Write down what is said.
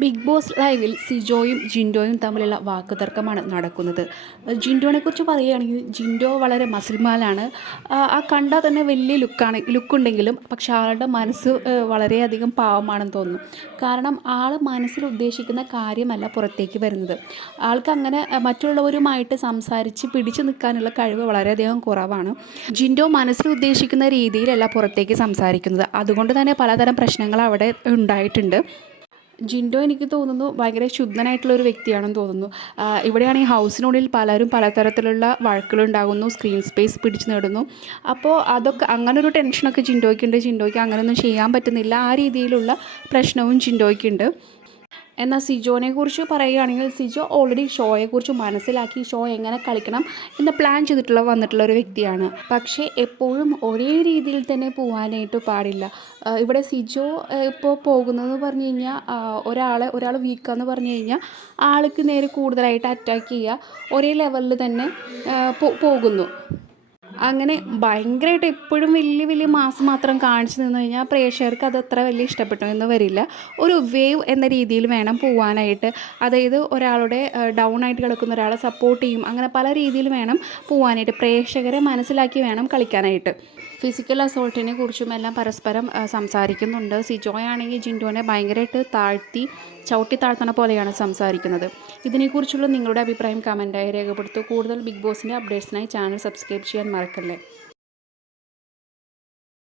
Big boss ലൈവിൽ സിജോയും ജിൻഡോയും തമ്മിലുള്ള വാക്കുതർക്കമാണ് നടക്കുന്നത്. ജിൻഡോനെ കുറിച്ച് പറയുകയാണെങ്കിൽ ജിൻഡോ വളരെ മസിൽമാലാണ് ആ കണ്ടാൽ തന്നെ വലിയ ലുക്കാണ് ലുക്കുണ്ടെങ്കിലും പക്ഷെ ആളുടെ മനസ്സ് വളരെയധികം പാവമാണെന്ന് തോന്നുന്നു. കാരണം ആൾ മനസ്സിൽ ഉദ്ദേശിക്കുന്ന കാര്യമല്ല പുറത്തേക്ക് വരുന്നത്. ആൾക്ക് അങ്ങനെ മറ്റുള്ളവരുമായിട്ട് സംസാരിച്ച് പിടിച്ചു നിൽക്കാനുള്ള കഴിവ് വളരെയധികം കുറവാണ്. ജിൻഡോ മനസ്സിൽ ഉദ്ദേശിക്കുന്ന രീതിയിലല്ല പുറത്തേക്ക് സംസാരിക്കുന്നത്. അതുകൊണ്ട് തന്നെ പലതരം പ്രശ്നങ്ങൾ അവിടെ ഉണ്ടായിട്ടുണ്ട്. ജിൻഡോ എനിക്ക് തോന്നുന്നു ഭയങ്കര ശുദ്ധനായിട്ടുള്ള ഒരു വ്യക്തിയാണെന്ന് തോന്നുന്നു. ഇവിടെയാണ് ഈ ഹൗസിനുള്ളിൽ പലരും പലതരത്തിലുള്ള വഴക്കുകളുണ്ടാകുന്നു സ്ക്രീൻ സ്പേസ് പിടിച്ചു നേടുന്നു. അപ്പോൾ അതൊക്കെ അങ്ങനെ ഒരു ടെൻഷനൊക്കെ ജിൻഡോയ്ക്കുണ്ട്. ജിൻഡോയ്ക്ക് അങ്ങനെയൊന്നും ചെയ്യാൻ പറ്റുന്നില്ല. ആ രീതിയിലുള്ള പ്രശ്നവും ജിൻഡോയ്ക്കുണ്ട്. എന്നാൽ സിജോനെ കുറിച്ച് പറയുകയാണെങ്കിൽ സിജോ ഓൾറെഡി ഷോയെ ഷോയെക്കുറിച്ച് മനസ്സിലാക്കി ഷോ എങ്ങനെ കളിക്കണം എന്ന് പ്ലാൻ ചെയ്തിട്ടുള്ള വന്നിട്ടുള്ള ഒരു വ്യക്തിയാണ്. പക്ഷേ എപ്പോഴും ഒരേ രീതിയിൽ തന്നെ പോകാനായിട്ട് പാടില്ല. ഇവിടെ സിജോ ഇപ്പോൾ പോകുന്നതെന്ന് പറഞ്ഞു കഴിഞ്ഞാൽ ഒരാളെ ഒരാൾ വീക്കാന്ന് പറഞ്ഞു കഴിഞ്ഞാൽ ആൾക്ക് നേരെ കൂടുതലായിട്ട് അറ്റാക്ക് ചെയ്യുക ഒരേ ലെവലിൽ തന്നെ പോകുന്നു. അങ്ങനെ ഭയങ്കരമായിട്ട് എപ്പോഴും വലിയ വലിയ മാസ് മാത്രം കാണിച്ചു നിന്ന് കഴിഞ്ഞാൽ പ്രേക്ഷകർക്ക് അത് അത്ര വലിയ ഇഷ്ടപ്പെട്ടു എന്ന് വരില്ല. ഒരു വേവ് എന്ന രീതിയിൽ വേണം പോവാനായിട്ട്. അതായത് ഒരാളുടെ ഡൗൺ ആയിട്ട് കിടക്കുന്ന ഒരാളെ സപ്പോർട്ട് ചെയ്യും. അങ്ങനെ പല രീതിയിൽ വേണം പോവാനായിട്ട്. പ്രേക്ഷകരെ മനസ്സിലാക്കി വേണം കളിക്കാനായിട്ട്. ഫിസിക്കൽ അസോൾട്ടിനെ കുറിച്ചും എല്ലാം പരസ്പരം സംസാരിക്കുന്നുണ്ട്. സിജോയാണെങ്കിൽ ജിൻഡോനെ ഭയങ്കരമായിട്ട് താഴ്ത്തി ചവിട്ടി താഴ്ത്തണ പോലെയാണ് സംസാരിക്കുന്നത്. ഇതിനെക്കുറിച്ചുള്ള നിങ്ങളുടെ അഭിപ്രായം കമന്റായി രേഖപ്പെടുത്തൂ കൂടുതൽ ബിഗ് ബോസിന്റെ അപ്ഡേറ്റ്സിനായി ചാനൽ സബ്സ്ക്രൈബ് ചെയ്യാൻ മറക്കല്ലേ.